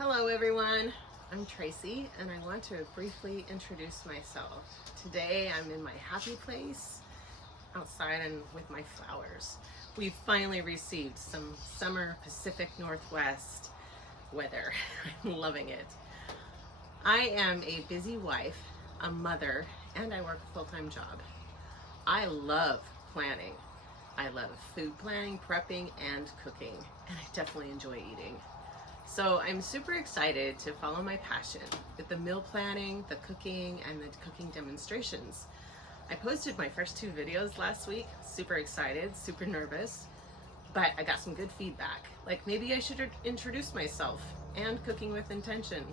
Hello everyone, I'm Tracy and I want to briefly introduce myself. Today I'm in my happy place outside and with my flowers. We've finally received some summer Pacific Northwest weather. I'm loving it. I am a busy wife, a mother, and I work a full-time job. I love planning. I love food planning, prepping, and cooking, and I definitely enjoy eating. So I'm super excited to follow my passion with the meal planning, the cooking, and the cooking demonstrations. I posted my first 2 videos last week, super excited, super nervous, but I got some good feedback. Like maybe I should introduce myself and Cooking with Intention.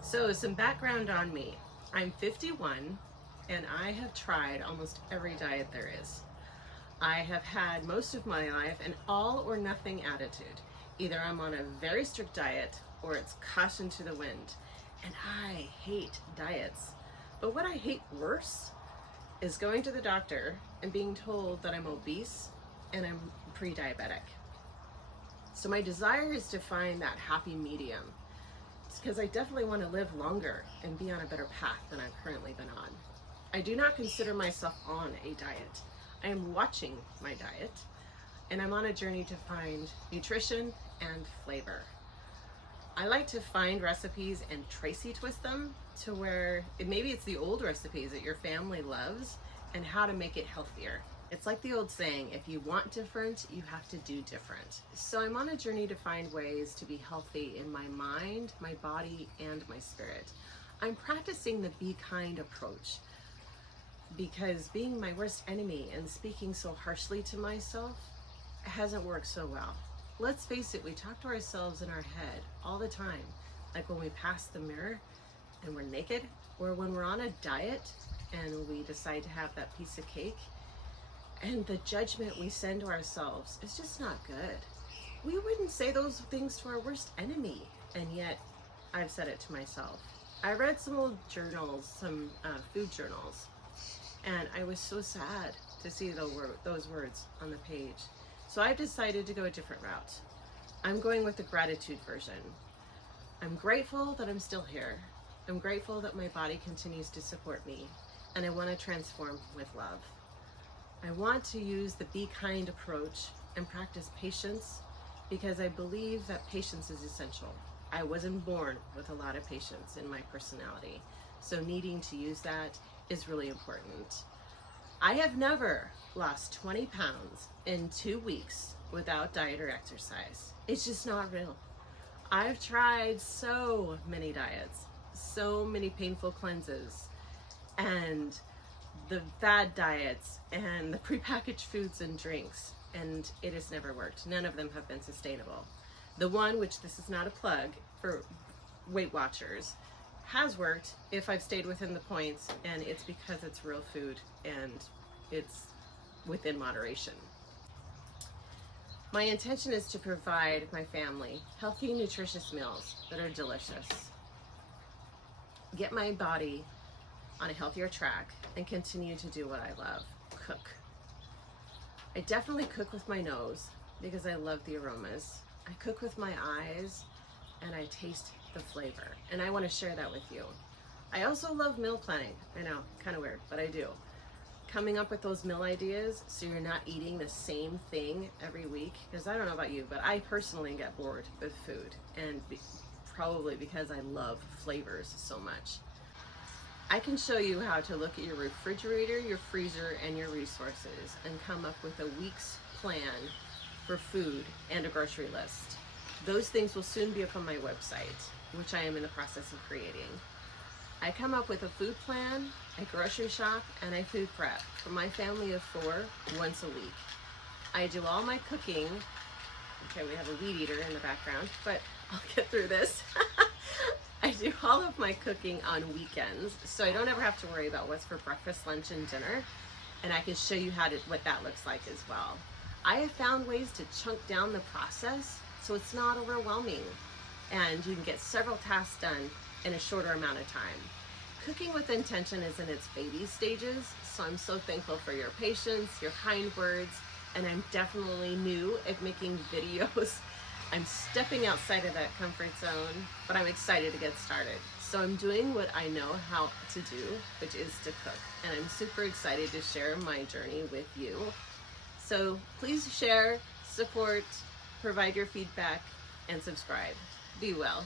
So some background on me. I'm 51 and I have tried almost every diet there is. I have had most of my life an all or nothing attitude. Either I'm on a very strict diet or it's caution to the wind. And I hate diets. But what I hate worse is going to the doctor and being told that I'm obese and I'm pre-diabetic. So my desire is to find that happy medium. It's because I definitely want to live longer and be on a better path than I've currently been on. I do not consider myself on a diet. I am watching my diet and I'm on a journey to find nutrition and flavor. I like to find recipes and Tracy twist them to where maybe it's the old recipes that your family loves and how to make it healthier. It's like the old saying, if you want different, you have to do different. So I'm on a journey to find ways to be healthy in my mind, my body, and my spirit. I'm practicing the be kind approach because being my worst enemy and speaking so harshly to myself hasn't worked so well. Let's face it, we talk to ourselves in our head all the time, like when we pass the mirror and we're naked, or when we're on a diet and we decide to have that piece of cake, and the judgment we send to ourselves is just not good. We wouldn't say those things to our worst enemy, and yet I've said it to myself. I read some old journals, some food journals, and I was so sad to see those words on the page. So I've decided to go a different route. I'm going with the gratitude version. I'm grateful that I'm still here. I'm grateful that my body continues to support me, and I want to transform with love. I want to use the be kind approach and practice patience because I believe that patience is essential. I wasn't born with a lot of patience in my personality, so needing to use that is really important. I have never lost 20 pounds in 2 weeks without diet or exercise. It's just not real. I've tried so many diets, so many painful cleanses, and the fad diets and the prepackaged foods and drinks, and it has never worked. None of them have been sustainable. The one, which this is not a plug for Weight Watchers, has worked if I've stayed within the points, and it's because it's real food and it's within moderation. My intention is to provide my family healthy, nutritious meals that are delicious, get my body on a healthier track, and continue to do what I love, cook. I definitely cook with my nose because I love the aromas. I cook with my eyes and I taste the flavor, and I want to share that with you. I also love meal planning. I know, kind of weird, but I do. Coming up with those meal ideas so you're not eating the same thing every week, because I don't know about you, but I personally get bored with food, and probably because I love flavors so much. I can show you how to look at your refrigerator, your freezer, and your resources and come up with a week's plan for food and a grocery list. Those things will soon be up on my website, which I am in the process of creating. I come up with a food plan, I grocery shop, and I food prep for my family of 4 once a week. I do all my cooking. Okay, we have a weed eater in the background, but I'll get through this. I do all of my cooking on weekends, so I don't ever have to worry about what's for breakfast, lunch, and dinner, and I can show you what that looks like as well. I have found ways to chunk down the process so it's not overwhelming, and you can get several tasks done in a shorter amount of time. Cooking with Intention is in its baby stages, so I'm so thankful for your patience, your kind words, and I'm definitely new at making videos I'm stepping outside of that comfort zone, but I'm excited to get started. So I'm doing what I know how to do, which is to cook. And I'm super excited to share my journey with you. So please share, support, provide your feedback, and subscribe. Be well.